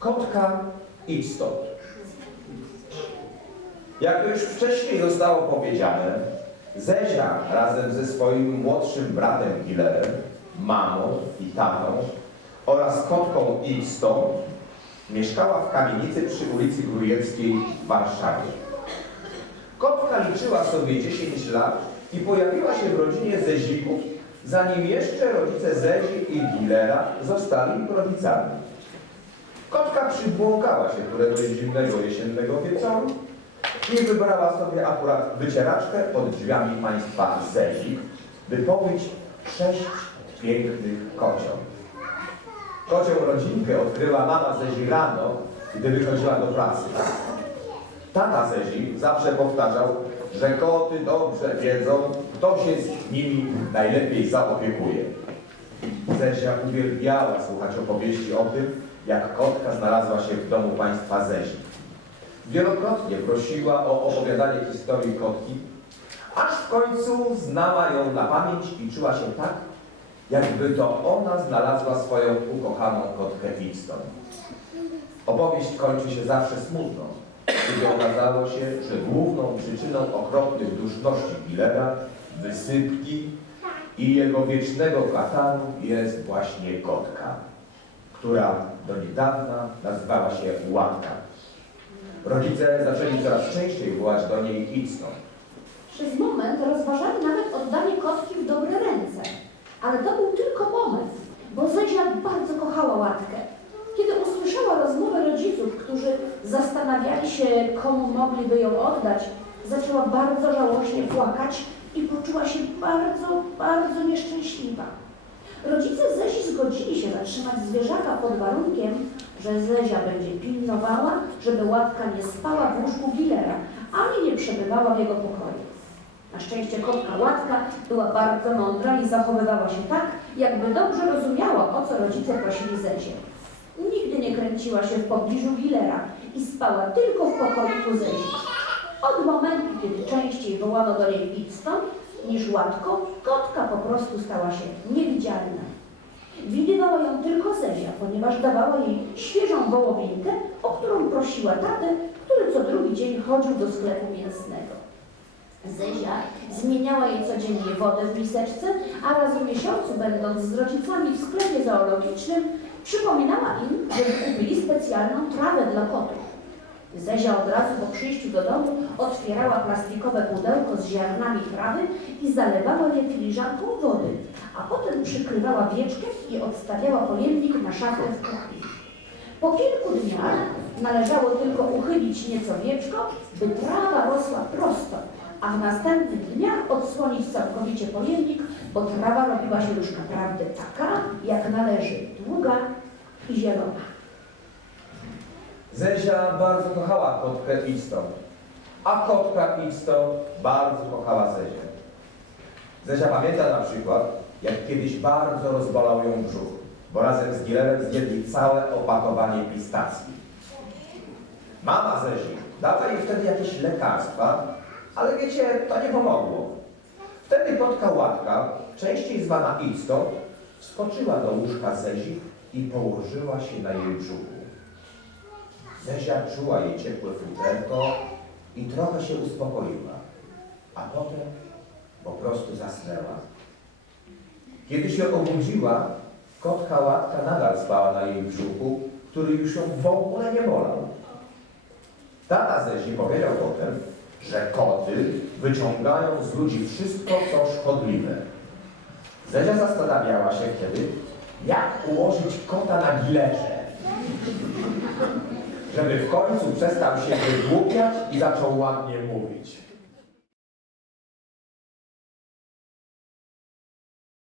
Kotka, idź stąd. Jak już wcześniej zostało powiedziane, Zezia razem ze swoim młodszym bratem Gilerem, mamą i tatą oraz kotką idź stąd mieszkała w kamienicy przy ulicy Grujewskiej w Warszawie. Kotka liczyła sobie 10 lat i pojawiła się w rodzinie Zezików, zanim jeszcze rodzice Zezi i Gilera zostali rodzicami. Kotka przybłąkała się któregoś zimnego jesiennego wieczoru i wybrała sobie akurat wycieraczkę pod drzwiami państwa Zezi, by pobyć sześć pięknych kocią. Kocią rodzinkę odkryła mama Zezi rano, gdy wychodziła do pracy. Tata Zezi zawsze powtarzał, że koty dobrze wiedzą, kto się z nimi najlepiej zaopiekuje. Zezia uwielbiała słuchać opowieści o tym, jak kotka znalazła się w domu państwa Zezi. Wielokrotnie prosiła o opowiadanie historii kotki, aż w końcu znała ją na pamięć i czuła się tak, jakby to ona znalazła swoją ukochaną kotkę Winston. Opowieść kończy się zawsze smutno, kiedy okazało się, że główną przyczyną okropnych duszności Gillera, wysypki i jego wiecznego kataru jest właśnie kotka, która do niedawna nazywała się Łatka. Rodzice zaczęli coraz częściej wołać do niej stąd. Przez moment rozważali nawet oddanie kotki w dobre ręce. Ale to był tylko moment, bo Zezia bardzo kochała łatkę. Kiedy usłyszała rozmowę rodziców, którzy zastanawiali się, komu mogliby ją oddać, zaczęła bardzo żałośnie płakać i poczuła się bardzo, bardzo nieszczęśliwa. Rodzice Zezi zgodzili się zatrzymać zwierzaka pod warunkiem, że Zezia będzie pilnowała, żeby łatka nie spała w łóżku Gilera, ani nie przebywała w jego pokoju. Na szczęście kotka Łatka była bardzo mądra i zachowywała się tak, jakby dobrze rozumiała, o co rodzice prosili Zezie. Nigdy nie kręciła się w pobliżu Gilera i spała tylko w pokoju Zezi. Od momentu, kiedy częściej wołano do niej idź stąd niż Łatko, kotka po prostu stała się niewidzialna. Widywała ją tylko Zezia, ponieważ dawała jej świeżą wołowinkę, o którą prosiła tatę, który co drugi dzień chodził do sklepu mięsnego. Zezia zmieniała jej codziennie wodę w miseczce, a raz w miesiącu, będąc z rodzicami w sklepie zoologicznym, przypominała im, żeby kupili specjalną trawę dla kotów. Zezia od razu po przyjściu do domu otwierała plastikowe pudełko z ziarnami trawy i zalewała je filiżanką wody, a potem przykrywała wieczkiem i odstawiała pojemnik na szafę w kuchni. Po kilku dniach należało tylko uchylić nieco wieczko, by trawa rosła prosto, a w następnych dniach odsłonić całkowicie pojemnik, bo trawa robiła się już naprawdę taka, jak należy, długa i zielona. Zezia bardzo kochała kotkę idź stąd, a kotka idź stąd bardzo kochała Zezię. Zezia pamięta na przykład, jak kiedyś bardzo rozbolał ją brzuch, bo razem z Gilerem zjedli całe opakowanie pistacji. Mama Zezi dała jej wtedy jakieś lekarstwa, ale wiecie, to nie pomogło. Wtedy kotka Łatka, częściej zwana idź stąd, wskoczyła do łóżka Zezi i położyła się na jej brzuchu. Zezia czuła jej ciepłe futerko i trochę się uspokoiła, a potem po prostu zasnęła. Kiedy się obudziła, kotka łatka nadal spała na jej brzuchu, który już ją w ogóle nie bolał. Tata Zezi powiedział potem, że koty wyciągają z ludzi wszystko, co szkodliwe. Zezia zastanawiała się wtedy, jak ułożyć kota na gilerze żeby w końcu przestał się wygłupiać i zaczął ładnie mówić.